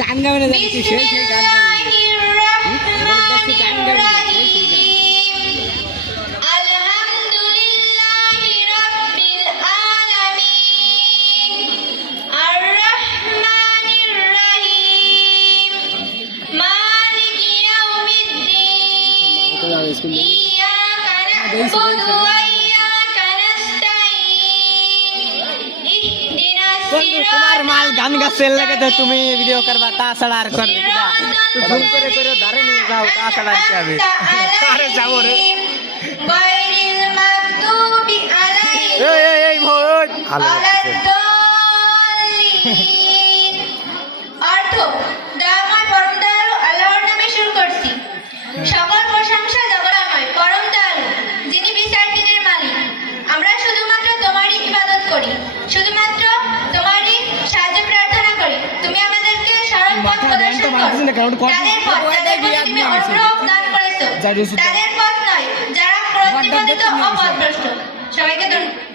গান গাবে না জানি সেই গান তোমার মাল গান গাছের লাগে তো তুমি ভিডিও করবা তাছাড়া আর করবে কিনা জুম করে করে ধারে নিয়ে যাও তাছাড়া আর কি হবে আরে যাও রে এই ভোট অর্থ দয়াময় পরম দয়ালু আল্লাহর নামে শুরু করছি। সকল প্রশংসা জগদময় পরম দয়ালু যিনি বিচার দিনের মালিক। আমরা শুধুমাত্র তোমারই ইবাদত করি, শুধুমাত্র তোমারই সাহায্য প্রার্থনা করি। তুমি আমাদেরকে সরল পথ প্রদর্শন করো, তাদের পথ যাদের প্রতি তুমি অনুগ্রহ দান করেছো, তাদের পথ নয় যারা প্রতিপালিত ও পথভ্রষ্ট। সবাইকে ধন্যবাদ।